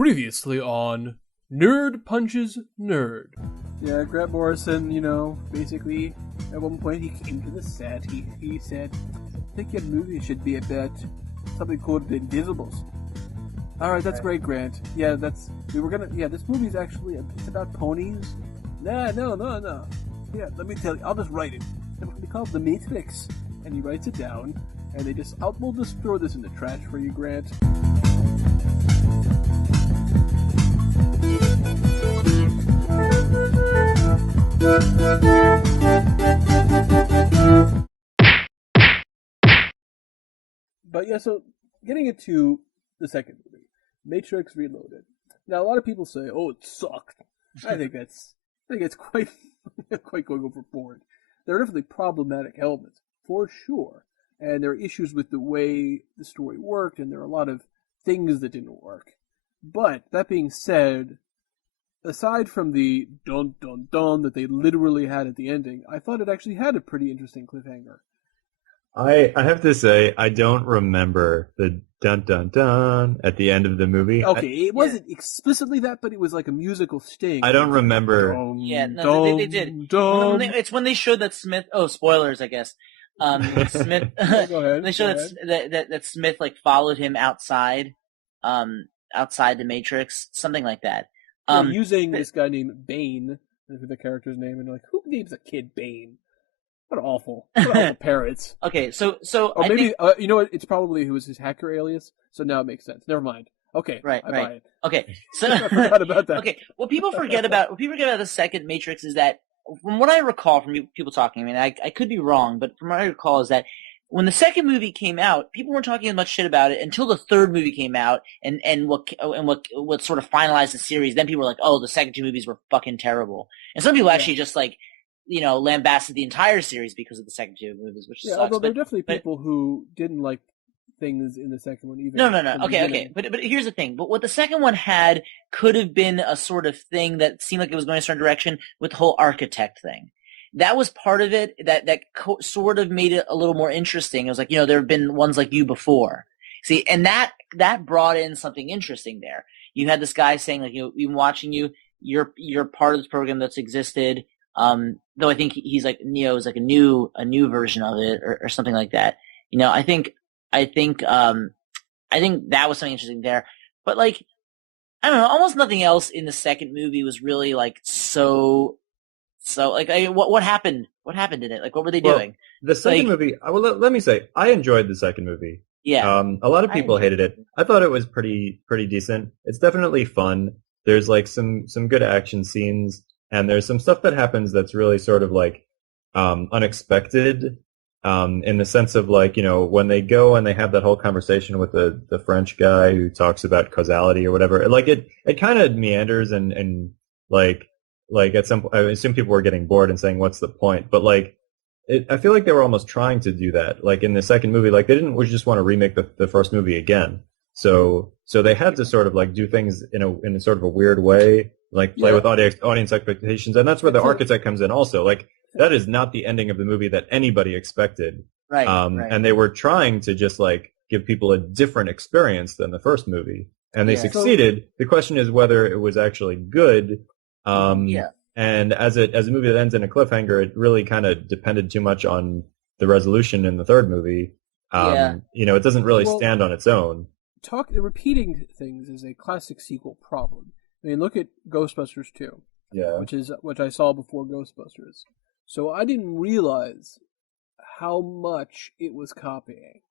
Previously on Nerd Punches Nerd. Yeah, Grant Morrison, basically, at one point he came to the set, he said, I think your movie should be about something called The Invisibles. Alright, that's great, Grant. Yeah, this movie's actually, it's about ponies. No. Yeah, let me tell you, I'll just write it. It'll be called The Matrix. And he writes it down, and we'll just throw this in the trash for you, Grant. But yeah, so getting into the second movie, Matrix Reloaded. Now a lot of people say, "Oh, it sucked." I think it's quite going overboard. There are definitely problematic elements for sure, and there are issues with the way the story worked, and there are a lot of things that didn't work. But that being said, aside from the dun dun dun that they literally had at the ending, I thought it actually had a pretty interesting cliffhanger. I have to say, I don't remember the dun dun dun at the end of the movie. Okay, it wasn't explicitly that, but it was like a musical sting. I don't remember. They did. It's when they showed that Smith. Oh, spoilers, I guess. Smith. Go ahead. They showed that Smith followed him outside the Matrix, something like that. Using this guy named Bane, the character's name, and like, who names a kid Bane? What awful parrots. Okay, so or maybe you know what? It's probably who was his hacker alias. So now it makes sense. Never mind. Okay, right. Buy it. Okay, so I forgot about that. Okay, what people forget about the second Matrix is that, from what I recall from people talking, I mean, I could be wrong, but from what I recall is that when the second movie came out, people weren't talking as much shit about it until the third movie came out, and what sort of finalized the series. Then people were like, "Oh, the second two movies were fucking terrible," and some people actually just lambasted the entire series because of the second two movies, which sucks. Although there are definitely people who didn't like things in the second one either. No. Okay. But here's the thing. But what the second one had could have been a sort of thing that seemed like it was going a certain direction with the whole architect thing. That was part of it that sort of made it a little more interesting. It was like, there have been ones like you before. See, and that brought in something interesting there. You had this guy saying, like, even watching you, you're part of this program that's existed. Though I think he's like Neo is like a new version of it or something like that. I think that was something interesting there. But I don't know, almost nothing else in the second movie was really so what happened? What happened in it? What were they doing? The second movie, let me say, I enjoyed the second movie. Yeah. A lot of people hated it. I thought it was pretty decent. It's definitely fun. There's some good action scenes. And there's some stuff that happens that's really sort of unexpected, in the sense of when they go and they have that whole conversation with the French guy who talks about causality or whatever. It kind of meanders and at some point, I assume people were getting bored and saying, "What's the point?" But I feel like they were almost trying to do that. In the second movie, they didn't just want to remake the first movie again. So they had to sort of do things in a sort of a weird way. Play with audience expectations, and that's where the architect comes in also. That is not the ending of the movie that anybody expected. Right. And they were trying to just give people a different experience than the first movie. And they succeeded. The question is whether it was actually good. And as a movie that ends in a cliffhanger, it really kind of depended too much on the resolution in the third movie. It doesn't really stand on its own. Repeating things is a classic sequel problem. I mean, look at Ghostbusters 2, which I saw before Ghostbusters. So I didn't realize how much it was copying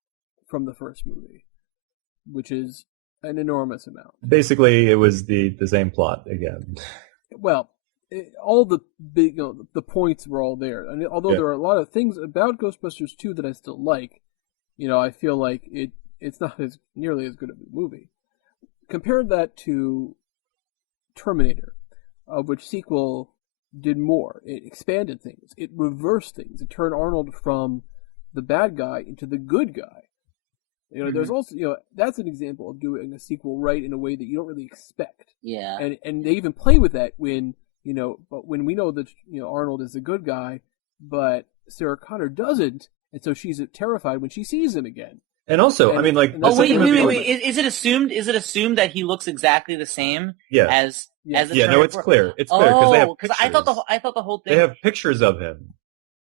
from the first movie, which is an enormous amount. Basically, it was the same plot again. Well, all the big, the points were all there. And although there are a lot of things about Ghostbusters 2 that I still like, I feel like it's not nearly as good of a movie. Compare that to Terminator, of which sequel did more. It expanded things. It reversed things. It turned Arnold from the bad guy into the good guy. There's also, that's an example of doing a sequel right in a way that you don't really expect. Yeah. And they even play with that when we know that, Arnold is a good guy, but Sarah Connor doesn't, and so she's terrified when she sees him again. And also, I mean, like, and the Oh wait, second wait, movie, wait, wait! Is it assumed? Is it assumed that he looks exactly the same yeah, as the yeah, no, Terminator it's 4? clear. It's clear because they have Oh, because pictures. I thought the whole They thing. have pictures of him.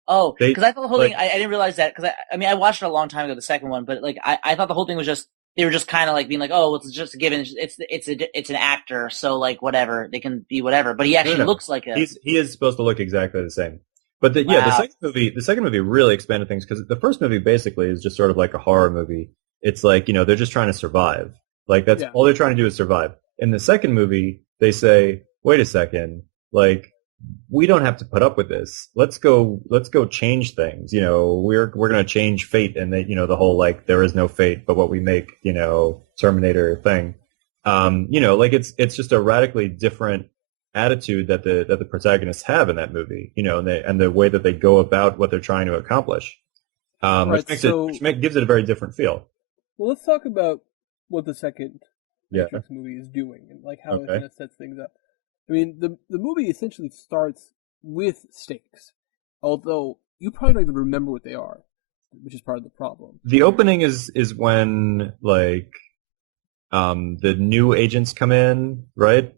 Oh, They because I thought the whole like, thing. I didn't realize that because I mean I watched it a long time ago, the second one, but like I thought the whole thing was just they were just kind of like being like, oh, it's just a given. It's an actor, so like whatever they can be whatever. But he actually no. looks like a He is supposed to look exactly the same. But yeah, wow. the second movie really expanded things because the first movie basically is just sort of like a horror movie. It's like, they're just trying to survive. Like that's Yeah. all they're trying to do is survive. In the second movie, they say, wait a second, like we don't have to put up with this. Let's go change things. We're going to change fate, and that, the whole like there is no fate but what we make, Terminator thing. Like it's just a radically different attitude that the protagonists have in that movie, and the way that they go about what they're trying to accomplish, Right, gives it a very different feel. Well, let's talk about what the second Yeah. Matrix movie is doing and like how it Okay. kind of sets things up. I mean, the movie essentially starts with stakes, although you probably don't even remember what they are, which is part of the problem. The opening is when like the new agents come in, right?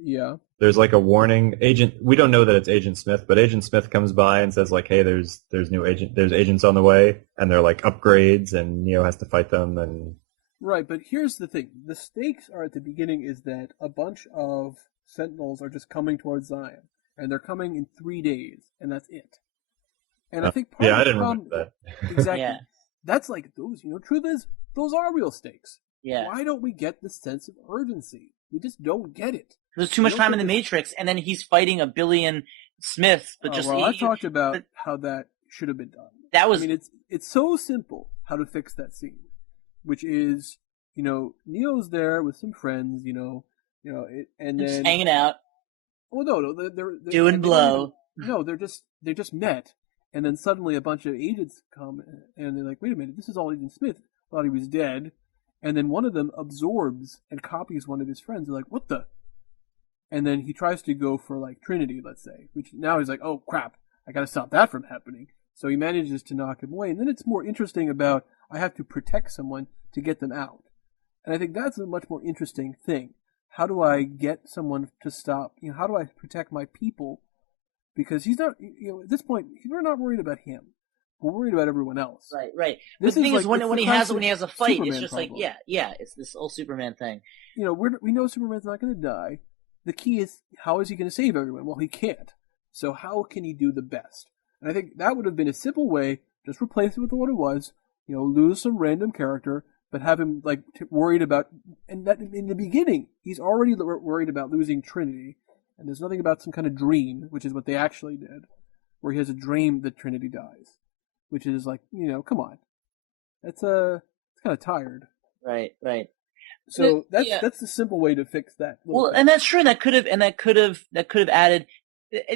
Yeah. There's like a warning agent. We don't know that it's Agent Smith, but Agent Smith comes by and says like, "Hey, there's agents on the way, and they're like upgrades, and Neo has to fight them." And Right, but here's the thing: the stakes are at the beginning is that a bunch of Sentinels are just coming towards Zion, and they're coming in 3 days, and that's it. And I think part yeah, of I the didn't problem, remember that. exactly, Yeah. that's like those. Truth is, those are real stakes. Yeah. Why don't we get the sense of urgency? We just don't get it. There's too much You don't time in get the this- Matrix, and then he's fighting a billion Smiths, but just well, I talked but about how that should have been done. that was I mean, it's so simple how to fix that scene, which is, Neo's there with some friends, and just then hanging out, well, no, they're doing and blow. No, they just met, and then suddenly a bunch of agents come, and they're like, wait a minute, this is all Agent Smith. Thought he was dead, and then one of them absorbs and copies one of his friends. They're like, what the? And then he tries to go for like Trinity, let's say, which now he's like, oh crap, I got to stop that from happening. So he manages to knock him away, and then it's more interesting about I have to protect someone to get them out, and I think that's a much more interesting thing. How do I get someone to stop? How do I protect my people? Because he's not, at this point, we're not worried about him. We're worried about everyone else. Right, right. This But the thing is is, like- when it's he the has classic a fight, Superman it's just like, problem. yeah, it's this old Superman thing. We know Superman's not going to die. The key is, how is he going to save everyone? Well, he can't. So how can he do the best? And I think that would have been a simple way. Just replace it with what it was. Lose some random character, but have him like worried about. And that in the beginning, he's already worried about losing Trinity. And there's nothing about some kind of dream, which is what they actually did, where he has a dream that Trinity dies, which is like, come on, it's kind of tired. Right, right. So Yeah. that's the simple way to fix that. Well, and that's true. That could have added.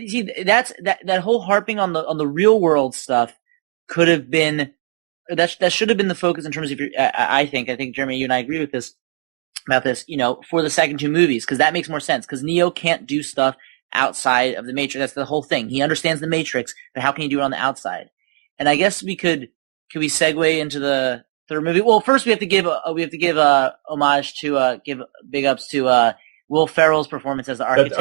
See, that whole harping on the real world stuff could have been that should have been the focus in terms of I think Jeremy, you and I agree with this about this. For the second two movies, because that makes more sense. Because Neo can't do stuff outside of the Matrix. That's the whole thing. He understands the Matrix, but how can he do it on the outside? And I guess could we segue into the third movie? Well, first we have to give homage to give big ups to Will Ferrell's performance as the architect.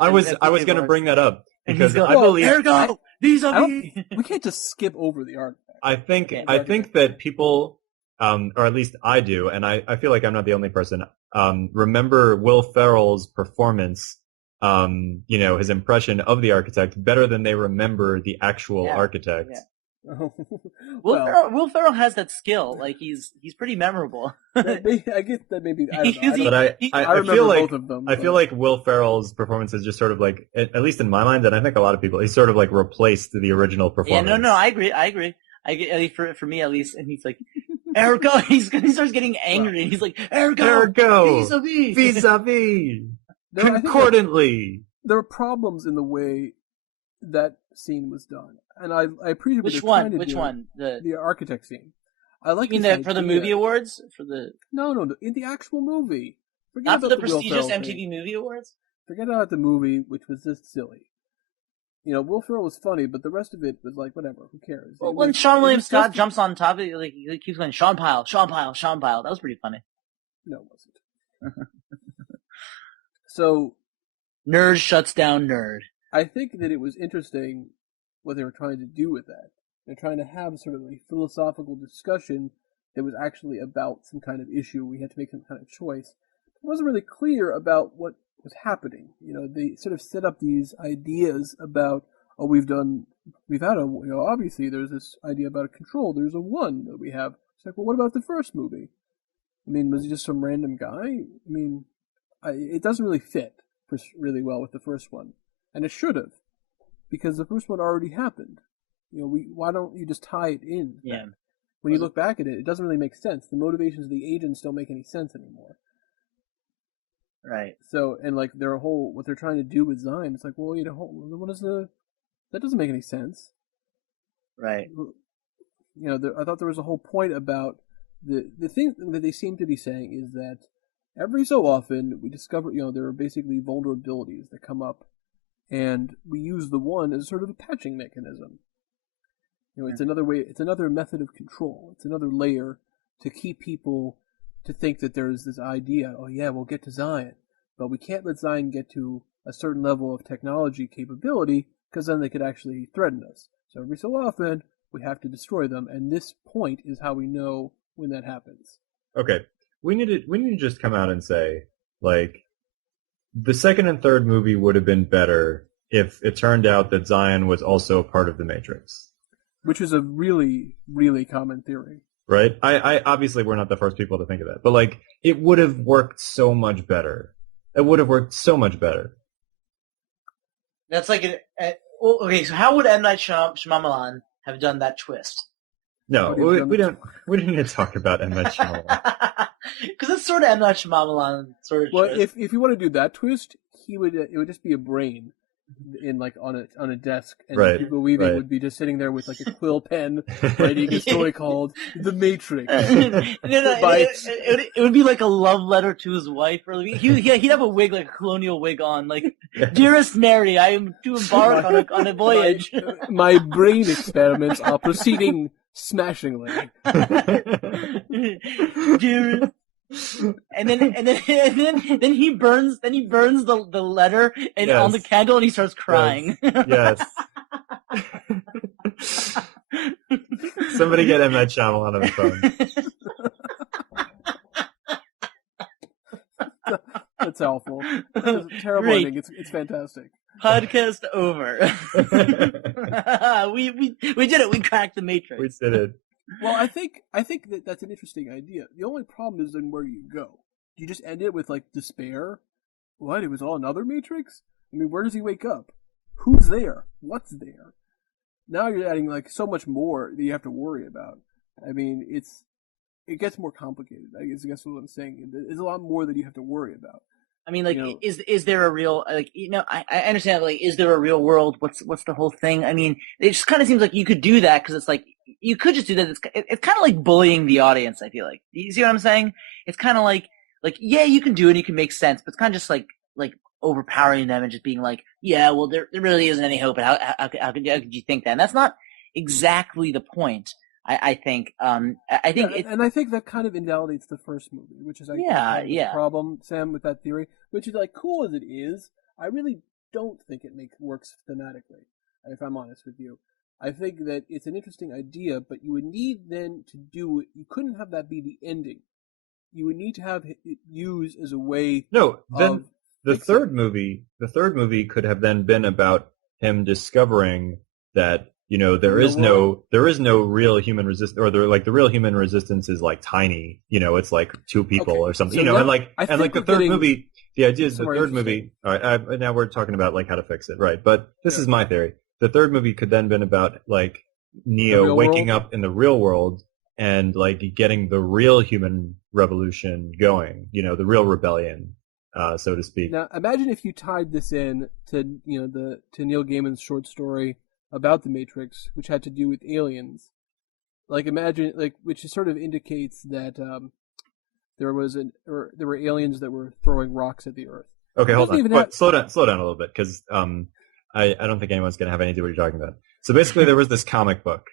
I was going to bring that up because I believe Ergo, vis-a-vis. We can't just skip over the architect. I think that people, or at least I do, and I feel like I'm not the only person, remember Will Ferrell's performance, his impression of the architect better than they remember the actual architect. Yeah. Well, Will Ferrell has that skill. Like he's pretty memorable. I guess that maybe I don't know. But I remember feel like both of them. I feel like Will Ferrell's performance is just sort of like, at least in my mind, and I think a lot of people, he's sort of like replaced the original performance. Yeah, no, I agree. For me at least, and he's like, Ergo. He starts getting angry, and he's like, Ergo, vis-a-vis, vis-a-vis, concordantly. There are problems in the way that scene was done, and I appreciate which one? Which one? The architect scene. I like. You mean that for the movie awards? For the no, in the actual movie. Not for the prestigious MTV Movie Awards. Forget about the movie, which was just silly. Will Ferrell was funny, but the rest of it was like, whatever, who cares? Well, when Sean William Scott jumps on top of it, like, he keeps going, Sean Pyle, Sean Pyle, Sean Pyle. That was pretty funny. No, it wasn't. So... Nerd shuts down nerd. I think that it was interesting what they were trying to do with that. They're trying to have sort of a philosophical discussion that was actually about some kind of issue. We had to make some kind of choice. It wasn't really clear about what was happening. They sort of set up these ideas about, obviously there's this idea about a control. There's a one that we have. It's like, well, what about the first movie? I mean, was he just some random guy? I mean, it doesn't really fit really well with the first one. And it should have. Because the first one already happened. Why don't you just tie it in? Yeah. When you look back at it, it doesn't really make sense. The motivations of the agents don't make any sense anymore. Right. So, and like what they're trying to do with Zion, it's like, well, that doesn't make any sense. Right. I thought there was a whole point about the thing that they seem to be saying is that every so often we discover, there are basically vulnerabilities that come up, and we use the one as sort of a patching mechanism. It's another way. It's another method of control. It's another layer to keep people to think that there's this idea. Oh yeah, we'll get to Zion, but we can't let Zion get to a certain level of technology capability because then they could actually threaten us. So every so often we have to destroy them, and this point is how we know when that happens. Okay, we need to just come out and say, like, the second and third movie would have been better if it turned out that Zion was also a part of the Matrix. Which is a really, really common theory. Right? I obviously we're not the first people to think of that, but like, it would have worked so much better. It would have worked so much better. That's like okay, so how would M. Night Shyamalan have done that twist? No, we don't need to talk about M. Night Shyamalan. Because it's sort of M. Night Shyamalan sort of Well, twist. if you want to do that twist, it would just be a brain in like on a desk, and right, people weaving right. would be just sitting there with like a quill pen writing a story called The Matrix. It would be like a love letter to his wife, or he'd have a wig, like a colonial wig on, like, dearest Mary, I am to embark on a voyage. My brain experiments are proceeding smashingly. Dearest. And then he burns the letter and yes. on the candle, and he starts crying. Yes. Somebody get M. Night Shyamalan on the phone. That's awful. It's a terrible ending. It's fantastic. Podcast over. we did it. We cracked the Matrix. We did it. Well, I think that that's an interesting idea. The only problem is then where do you go? Do you just end it with like despair? What? It was all another Matrix? I mean, where does he wake up? Who's there? What's there? Now you're adding like so much more that you have to worry about. I mean, it gets more complicated. I guess what I'm saying. There's a lot more that you have to worry about. I mean, like, is there a real, like, I understand, like, is there a real world? What's the whole thing? I mean, it just kind of seems like you could do that because it's like, you could just do that. It's kind of like bullying the audience, I feel like. You see what I'm saying? It's kind of like, yeah, you can do it and you can make sense, but it's kind of just like overpowering them and just being like, yeah, well, there really isn't any hope. How could you think that? And that's not exactly the point. I think, and I think that kind of invalidates the first movie, which is the problem, Sam, with that theory. Which is like cool as it is, I really don't think it works thematically. If I'm honest with you, I think that it's an interesting idea, but you would need then to do it. You couldn't have that be the ending. You would need to have it used as a way. No, then the third movie could have then been about him discovering that. There is no real human resistance, or the real human resistance is like tiny. It's like two people or something. So the third movie. The idea is the third movie. All right, now we're talking about like how to fix it, right? But this is my theory. The third movie could then been about like Neo waking up in the real world and like getting the real human revolution going. The real rebellion, so to speak. Now, imagine if you tied this in to to Neil Gaiman's short story about the Matrix, which had to do with aliens. Like imagine, which sort of indicates that there were aliens that were throwing rocks at the Earth. Okay, hold on. Slow down a little bit, because I don't think anyone's going to have any idea what you're talking about. So basically, there was this comic book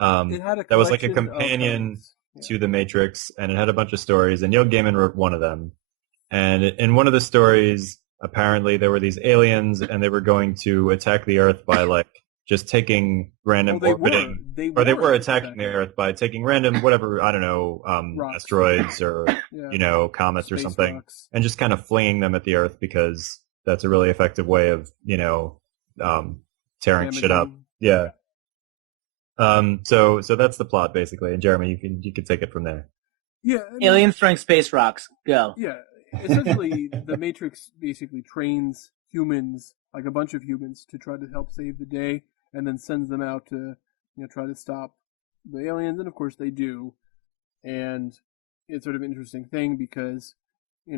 It had a that was like a collection of companion comics. Yeah. to The Matrix, and it had a bunch of stories, and Neil Gaiman wrote one of them. And in one of the stories, apparently there were these aliens, and they were going to attack the Earth by like just taking random Well, orbiting, they or they were attacking attacking the Earth by taking random whatever, I don't know, Rocks. asteroids or Yeah. comets Space or something, rocks. and just kind of flinging them at the Earth because that's a really effective way of tearing shit up. Damaging. Yeah. So that's the plot basically, and Jeremy, you can take it from there. Yeah. I mean, Aliens throwing space rocks. Go. Yeah. Essentially, the Matrix basically trains humans, like a bunch of humans, to try to help save the day, and then sends them out to, try to stop the aliens, and of course they do. And it's sort of an interesting thing because, I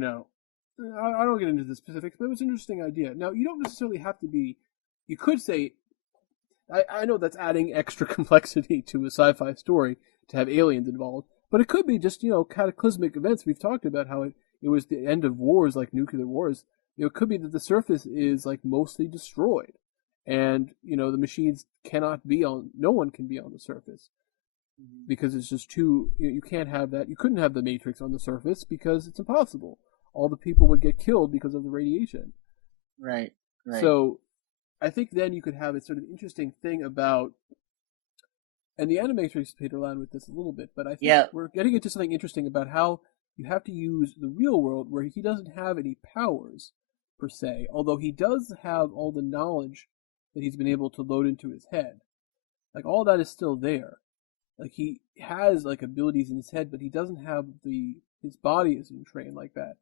don't get into the specifics, but it was an interesting idea. Now, you don't necessarily have to be. You could say, I know that's adding extra complexity to a sci-fi story to have aliens involved, but it could be just, cataclysmic events. We've talked about how it was the end of wars, like nuclear wars. It could be that the surface is like mostly destroyed, and the machines cannot be on. No one can be on the surface because it's just too. You can't have that. You couldn't have the Matrix on the surface because it's impossible. All the people would get killed because of the radiation. Right. So, I think then you could have a sort of interesting thing about. And the Animatrix played around with this a little bit, but I think we're getting into something interesting about how you have to use the real world where he doesn't have any powers, per se, although he does have all the knowledge that he's been able to load into his head. Like, all that is still there. Like, he has, like, abilities in his head, but he doesn't have his body isn't trained like that.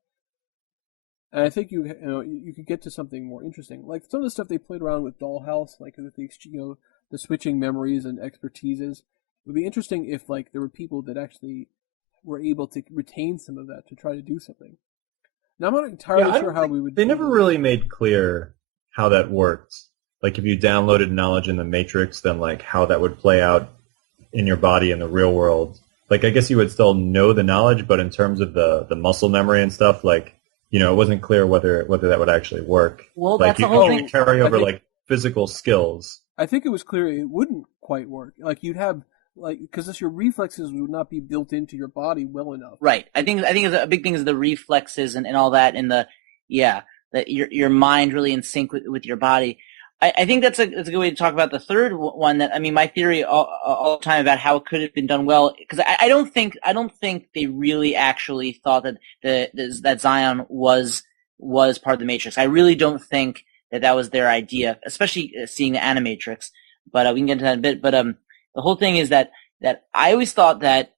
And I think you could get to something more interesting. Like, some of the stuff they played around with Dollhouse, like, with the switching memories and expertises. It would be interesting if, like, there were people that actually were able to retain some of that to try to do something. Now, I'm not entirely sure how we would. They never really made clear how that worked. Like, if you downloaded knowledge in the Matrix, then like how that would play out in your body in the real world. Like, I guess you would still know the knowledge, but in terms of the muscle memory and stuff, like, it wasn't clear whether that would actually work. Well, like, that's the whole thing. Carry over like physical skills. I think it was clear it wouldn't quite work. Like, you'd have. Like, because your reflexes would not be built into your body well enough. Right. I think a big thing is the reflexes and all that, and that your mind really in sync with your body. I think that's a good way to talk about the third one. That, I mean, my theory all the time about how it could have been done well, because I don't think they really actually thought that Zion was part of the Matrix. I really don't think that was their idea, especially seeing the Animatrix. But we can get into that in a bit. But the whole thing is that I always thought that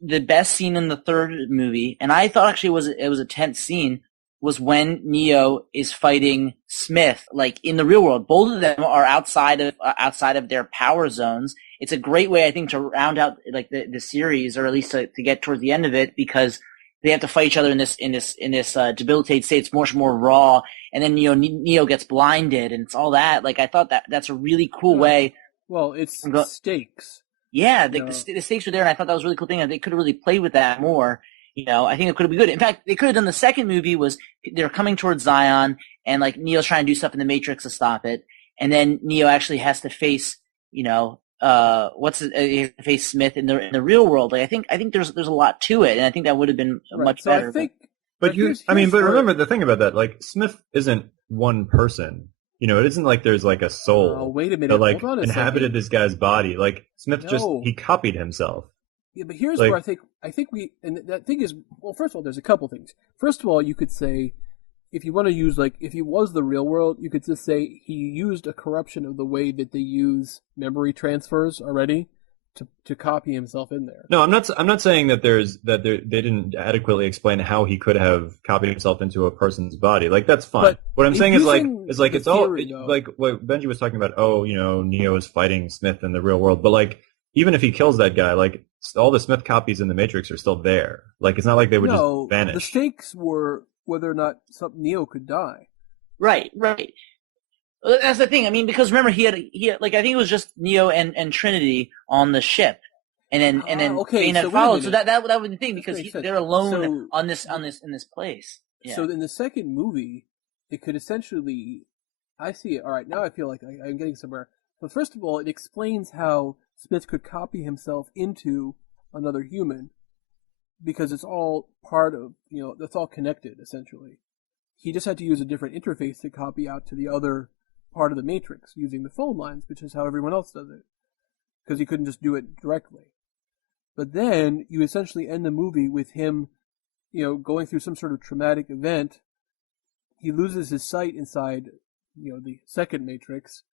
the best scene in the third movie, and I thought actually it was a tense scene, was when Neo is fighting Smith, like in the real world. Both of them are outside of their power zones. It's a great way, I think, to round out like the series, or at least to get towards the end of it, because they have to fight each other in this debilitated state. It's much more raw, and then Neo gets blinded, and it's all that. Like, I thought that's a really cool way. Well, it's stakes. Yeah, the stakes were there, and I thought that was a really cool thing. And they could have really played with that more. I think it could have been good. In fact, they could have done the second movie was they're coming towards Zion, and like Neo's trying to do stuff in the Matrix to stop it, and then Neo actually has to face, he has to face Smith in the real world. Like, I think there's a lot to it, and I think that would have been much better. I think, but remember the thing about that, like, Smith isn't one person. It isn't like there's like a soul. Oh, wait a minute. That, like, hold on a inhabited second. this guy's body. Like, Smith he copied himself. Yeah, but here's where I think and that thing is, well, first of all, there's a couple things. First of all, you could say, if you want to use, like, if he was the real world, you could just say he used a corruption of the way that they use memory transfers already to copy himself in there. No, I'm not saying that they didn't adequately explain how he could have copied himself into a person's body. Like, that's fine. But what I'm saying is like it's theory, all like what Benji was talking about. Oh, Neo is fighting Smith in the real world, but like, even if he kills that guy, like, all the Smith copies in the Matrix are still there. Like, it's not like they would just vanish. The stakes were whether or not Neo could die. Right. That's the thing. I mean, because remember, he had like, I think it was just Neo and Trinity on the ship, and then Bane had followed. So that was the thing, because they're alone in this place. Yeah. So in the second movie, it could essentially I see it. All right, now I feel like I'm getting somewhere. But first of all, it explains how Smith could copy himself into another human because it's all part of, that's all connected, essentially. He just had to use a different interface to copy out to the other part of the Matrix using the phone lines, which is how everyone else does it. Because he couldn't just do it directly. But then you essentially end the movie with him, going through some sort of traumatic event. He loses his sight inside, the second Matrix,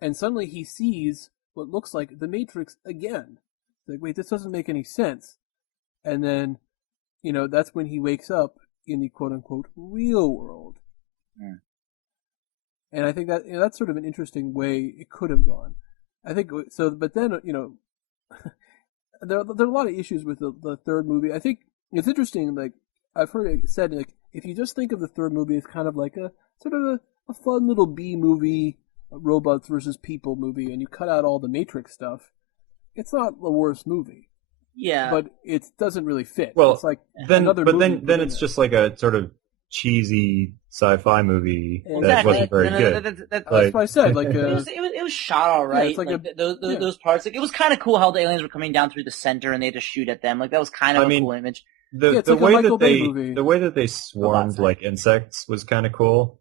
and suddenly he sees what looks like the Matrix again. It's like, wait, this doesn't make any sense. And then, that's when he wakes up in the quote-unquote real world. Yeah. And I think that that's sort of an interesting way it could have gone. I think so, but then there are a lot of issues with the third movie. I think it's interesting. Like I've heard it said, like if you just think of the third movie as kind of like a sort of a fun little B movie, robots versus people movie, and you cut out all the Matrix stuff, it's not the worst movie. Yeah, but it doesn't really fit. Well, it's like then it's just like a sort of cheesy sci-fi movie that exactly. wasn't very good. That's what I said. Like it was shot all right. Yeah, like those parts. Like it was kind of cool how the aliens were coming down through the center and they had to shoot at them. Like that was kind of a cool image. The way that they swarmed like insects was kind of cool.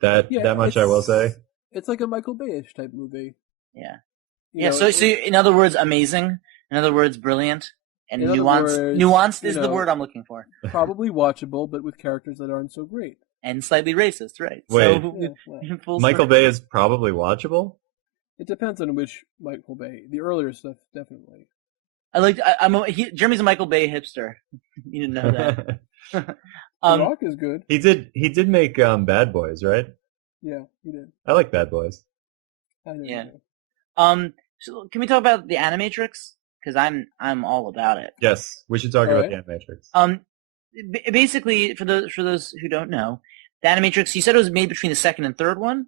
That much I will say. It's like a Michael Bay-ish type movie. Yeah. So in other words, amazing. In other words, brilliant. And nuanced is the word I'm looking for. Probably watchable, but with characters that aren't so great. And slightly racist, right? Wait, so, Michael Bay is probably watchable? It depends on which Michael Bay. The earlier stuff, definitely. Jeremy's a Michael Bay hipster. You didn't know that. The Rock is good. He did make Bad Boys, right? Yeah, he did. I like Bad Boys. I know. So can we talk about the Animatrix? Because I'm all about it. Yes, we should talk about the Animatrix. Basically, for those who don't know, the Animatrix. You said it was made between the second and third one.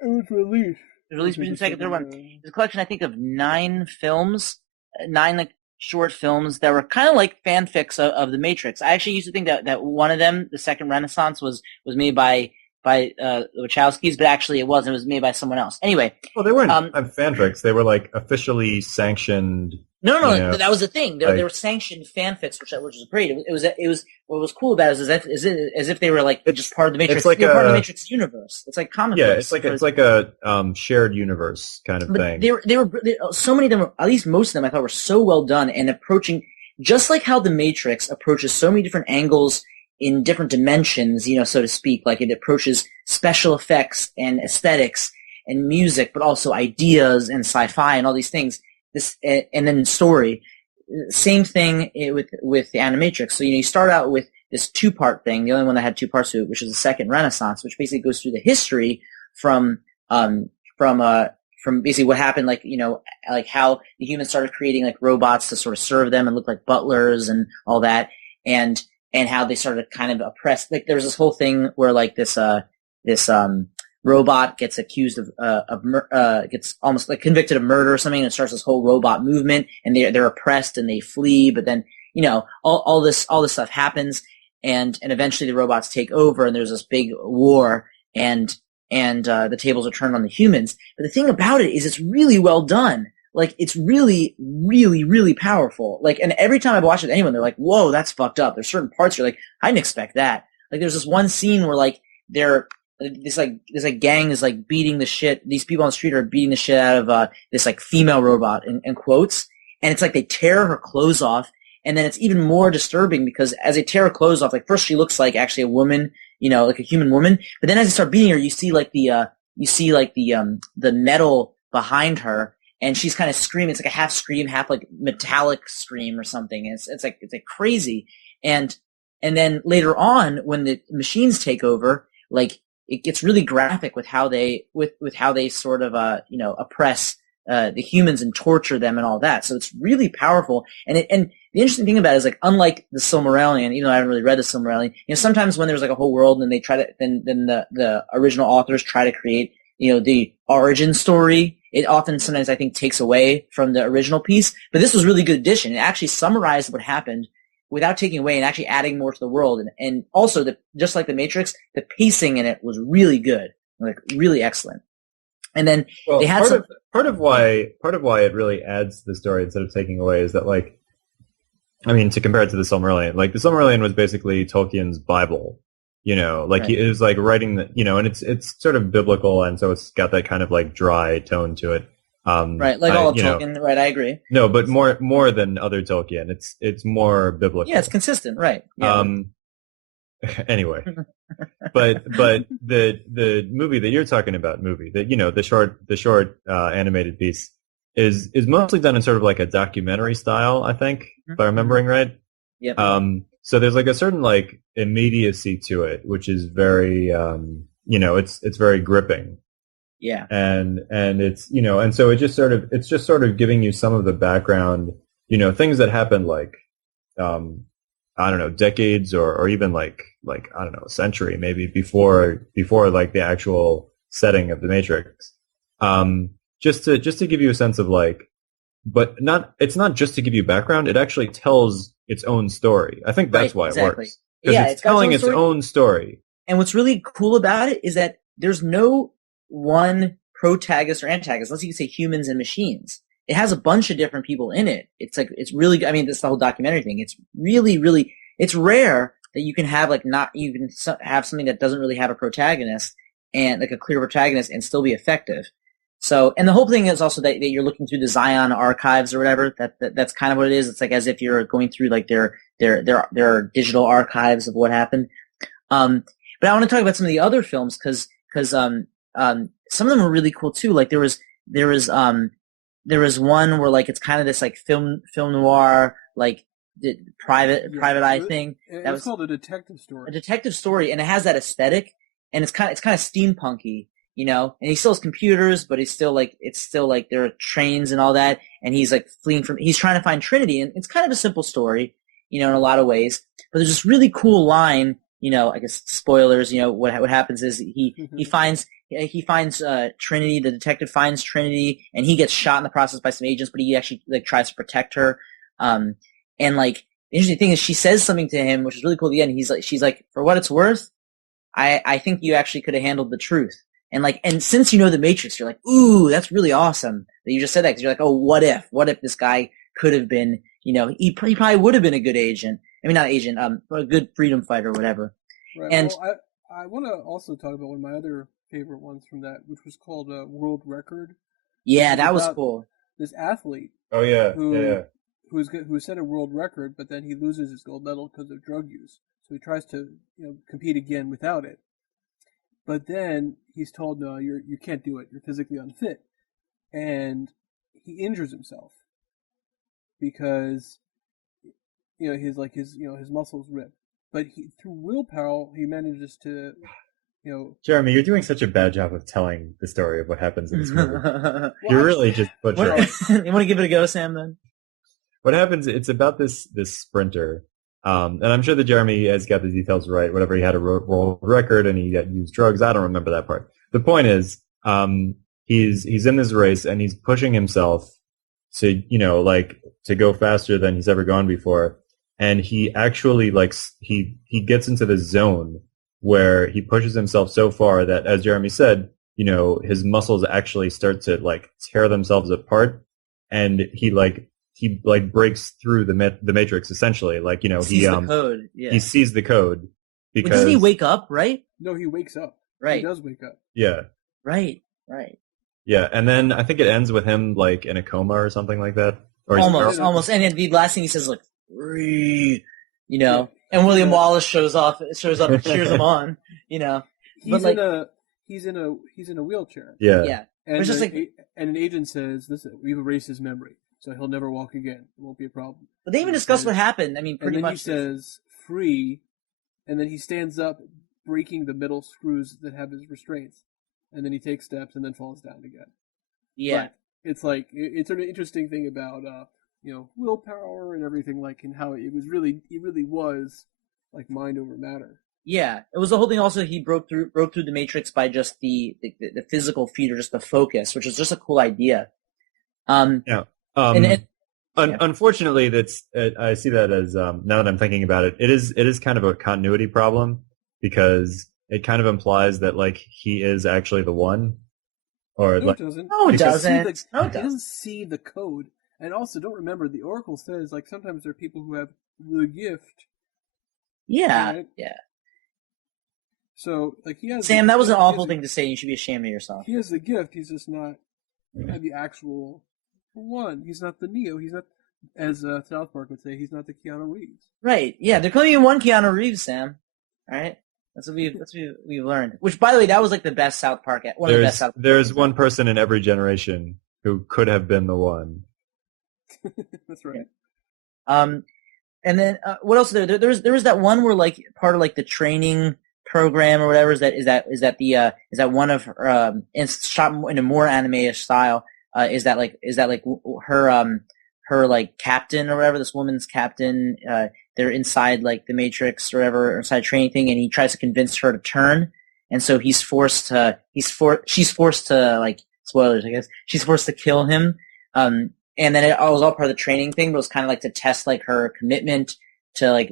It was released. It was released between the second and third one. It's a collection, I think, of 9 films, 9 like short films that were kind of like fanfics of the Matrix. I actually used to think that one of them, the Second Renaissance, was made by the Wachowskis, but actually it wasn't. It was made by someone else. Anyway. Well, they weren't fanfics. They were like officially sanctioned. No, that was the thing. They were sanctioned fanfics, which was great. It was what was cool about it is as if they were like just part of the Matrix. It's like part of the Matrix universe. It's like comic books. It's like a shared universe kind of thing. They were so many of them, at least most of them, I thought were so well done and approaching just like how the Matrix approaches so many different angles in different dimensions, so to speak. Like it approaches special effects and aesthetics and music, but also ideas and sci-fi and all these things. And then story, same thing with the Animatrix. So you start out with this 2-part thing, the only one that had 2 parts to it, which is the Second Renaissance, which basically goes through the history from basically what happened, like how the humans started creating like robots to sort of serve them and look like butlers and all that, and how they started kind of oppressed. Like there was this whole thing where like this robot gets accused of gets almost like convicted of murder or something, and it starts this whole robot movement, and they're oppressed and they flee. But then all this stuff happens, and eventually the robots take over, and there's this big war, and the tables are turned on the humans. But the thing about it is it's really well done. Like it's really, really, really powerful. Like, and every time I've watched it with anyone, they're like, "Whoa, that's fucked up." There's certain parts you're like, "I didn't expect that." Like there's this one scene where like this gang is like beating the shit. These people on the street are beating the shit out of this like female robot in quotes, and it's like they tear her clothes off, and then it's even more disturbing because as they tear her clothes off, like first she looks like actually a woman, like a human woman, but then as they start beating her, you see the metal behind her, and she's kind of screaming. It's like a half scream, half like metallic scream or something. It's like crazy, and then later on when the machines take over, like it gets really graphic with how they sort of oppress the humans and torture them and all that. So it's really powerful. And the interesting thing about it is like unlike the Silmarillion, even though I haven't really read the Silmarillion, sometimes when there's like a whole world and they try to then the original authors try to create the origin story, it often sometimes I think takes away from the original piece. But this was really good addition. It actually summarized what happened without taking away and actually adding more to the world. And also, just like the Matrix, the pacing in it was really good. like really excellent. And then Well, they had part of why it really adds to the story instead of taking away is that, like, I mean, to compare it to the Silmarillion, like the Silmarillion was basically Tolkien's Bible, you know, like Right. it was like writing the, you know, and it's sort of biblical, and so it's got that kind of like dry tone to it. right, like all of Tolkien, right? I agree. No, but more than other Tolkien, it's more biblical. Yeah, it's consistent, right? Yeah. Anyway, but the movie that you're talking about, that, you know, the short animated piece is mostly done in sort of like a documentary style, I think, if I'm remembering right. Yep. So there's like a certain like immediacy to it, which is very you know, it's very gripping. Yeah. And it's, you know, and so it's just sort of giving you some of the background, you know, things that happened like I don't know, decades or even like I don't know, a century maybe before like the actual setting of the Matrix. Just to give you a sense of like, but it's not just to give you background, it actually tells its own story. I think that's why it works. Because it's telling its own story. And what's really cool about it is that there's no one protagonist or antagonist, unless you can say humans and machines. It has a bunch of different people in it. It's like, it's really, I mean, this is the whole documentary thing. It's really, really, it's rare that you can have you can have something that doesn't really have a protagonist and like a clear protagonist and still be effective. So, and the whole thing is also that you're looking through the Zion archives or whatever. That's kind of what it is. It's like as if you're going through like their digital archives of what happened. But I want to talk about some of the other films because some of them were really cool too. Like there was one where like it's kind of this like film noir, like private eye thing. That was called a detective story. A detective story, and it has that aesthetic, and it's kind of steampunky, you know. And he still has computers, but it's still like there are trains and all that, and he's like he's trying to find Trinity, and it's kind of a simple story, you know, in a lot of ways. But there's this really cool line, you know. I guess spoilers. You know what happens is he finds Trinity. The detective finds Trinity, and he gets shot in the process by some agents, but he actually like tries to protect her. And like the interesting thing is, she says something to him, which is really cool. At the end, she's like, for what it's worth, I think you actually could have handled the truth. And since you know the Matrix, you're like, ooh, that's really awesome that you just said that, because you're like, oh, what if this guy could have been, you know, he probably would have been a good agent. I mean, not agent, a good freedom fighter or whatever. Right. And well, I want to also talk about one of my other favorite ones from that, which was called World Record. Yeah, that was cool. This athlete. Oh yeah, who set a world record, but then he loses his gold medal because of drug use. So he tries to, you know, compete again without it. But then he's told, no, you can't do it. You're physically unfit, and he injures himself because, you know, his muscles rip. But through willpower, he manages to, you know. Jeremy, you're doing such a bad job of telling the story of what happens in this movie. You're really just butchering. You want to give it a go, Sam? Then. What happens? It's about this sprinter, and I'm sure that Jeremy has got the details right. Whatever, he had a world record and he got used drugs. I don't remember that part. The point is, he's in this race and he's pushing himself to, you know, like to go faster than he's ever gone before. And he actually like he gets into the zone where he pushes himself so far that, as Jeremy said, you know, his muscles actually start to like tear themselves apart, and he breaks through the Matrix essentially. Like, you know, he sees the code. Yeah. He sees the code because doesn't he wake up, right? No, he wakes up. Right. He does wake up. Yeah. Right. Yeah, and then I think it ends with him like in a coma or something like that. Or almost. And then the last thing he says is like, you know, and William Wallace shows up and cheers him on, you know. He's in a wheelchair. Yeah. And it's just and an agent says, "Listen, we've erased his memory, so he'll never walk again. It won't be a problem." But they even discuss what happened. I mean, pretty much. And then he says, "Free," and then he stands up, breaking the middle screws that have his restraints, and then he takes steps and then falls down again. Yeah. But it's like it's an interesting thing about you know, willpower and everything, like, and how it really was like mind over matter. Yeah, it was the whole thing. Also, he broke through the Matrix by just the physical feat or just the focus, which is just a cool idea. Unfortunately, I see that as now that I'm thinking about it, it is kind of a continuity problem, because it kind of implies that like he is actually the one, or No, like it doesn't. No, it He doesn't. see No, it he doesn't. doesn't see the code. And also, don't remember, the Oracle says, like, sometimes there are people who have the gift. Yeah, Right? yeah. So, like, he has... Sam, that was an he awful has thing to say. You should be ashamed of yourself. He has the gift, he's just not the actual one. He's not the Neo. He's not, as South Park would say, he's not the Keanu Reeves. Right. Yeah, there can only be one Keanu Reeves, Sam. All right? That's what we've learned. Which, by the way, that was like the best South Park. One of the best South Park. There's one person in every generation who could have been the one. That's right. And then what else? There was that one where like part of like the training program or whatever is that one of her it's shot in a more anime-ish style. Is that like her like captain or whatever, this woman's captain. They're inside like the Matrix or whatever, inside training thing, and he tries to convince her to turn, and so she's forced to like, spoilers, I guess, she's forced to kill him. And then it was all part of the training thing, but it was kind of like to test like her commitment to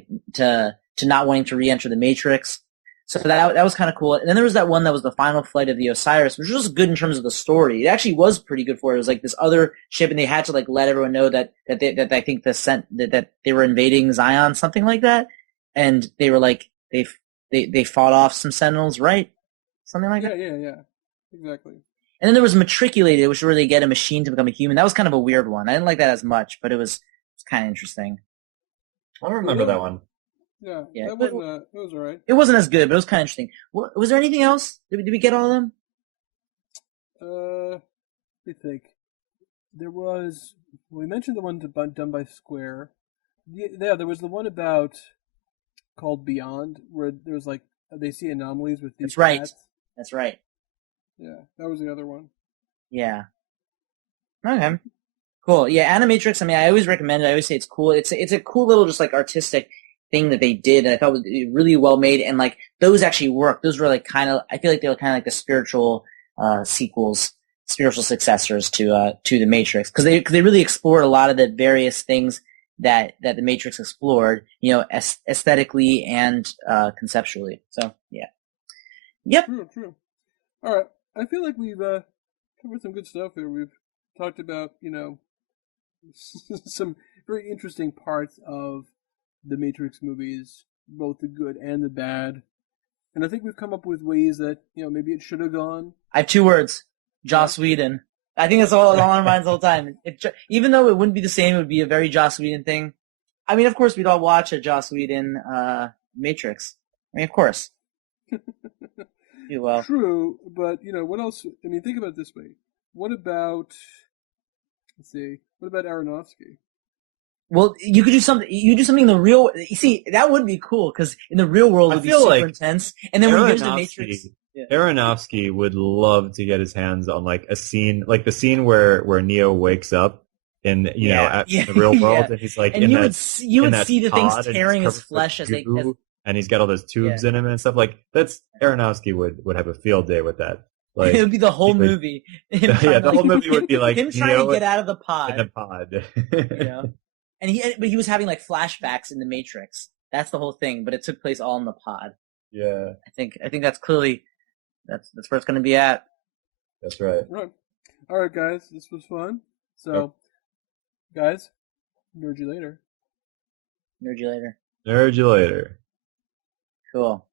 not wanting to re-enter the Matrix. So that was kind of cool. And then there was that one that was the final flight of the Osiris, which was good in terms of the story. It actually was pretty good for it. It was like this other ship, and they had to like let everyone know that I think that they were invading Zion, something like that. And they were like they fought off some Sentinels, right? Something like that. Yeah. Exactly. And then there was Matriculated, which is where they get a machine to become a human. That was kind of a weird one. I didn't like that as much, but it was kind of interesting. I don't remember that one. Yeah. Yeah, That was all right. It wasn't as good, but it was kind of interesting. Was there anything else? Did we get all of them? Let me think. There was... We mentioned the one done by Square. Yeah, there was the one called Beyond, where there's like, they see anomalies with these That's right. cats. That's right. Yeah, that was the other one. Yeah. Okay. Cool. Yeah, Animatrix, I mean, I always recommend it. I always say it's cool. It's a cool little just like artistic thing that they did, and I thought was really well made, and like those actually work. Those were like I feel like they were kind of like the spiritual sequels, spiritual successors to the Matrix, because they really explored a lot of the various things that the Matrix explored, aesthetically and conceptually. So yeah. Yep. True. All right. I feel like we've covered some good stuff here. We've talked about, some very interesting parts of the Matrix movies, both the good and the bad. And I think we've come up with ways that, maybe it should have gone. I have 2 words. Joss Whedon. I think that's all on our minds all the time. Even though it wouldn't be the same, it would be a very Joss Whedon thing. I mean, of course, we'd all watch a Joss Whedon Matrix. I mean, of course. Well. True, but, what else? I mean, think about it this way. What about Aronofsky? Well, you could do something. You do something in the real. You see, that would be cool, because in the real world, it would be super intense. And then when he goes to Matrix, Aronofsky would love to get his hands on like a scene, like the scene where Neo wakes up in the real world, and he's like, and you would see the things tearing his flesh as they. And he's got all those tubes in him and stuff. Like that's Aronofsky would have a field day with that. Like it would be the whole movie. The whole movie would be like him trying to get out of the pod. In the pod. And he was having like flashbacks in the Matrix. That's the whole thing, but it took place all in the pod. Yeah. I think that's clearly that's where it's going to be at. That's right. Right. All right, guys, this was fun. So, guys, nerd you later. Nerd you later. Nerd you later. Cool.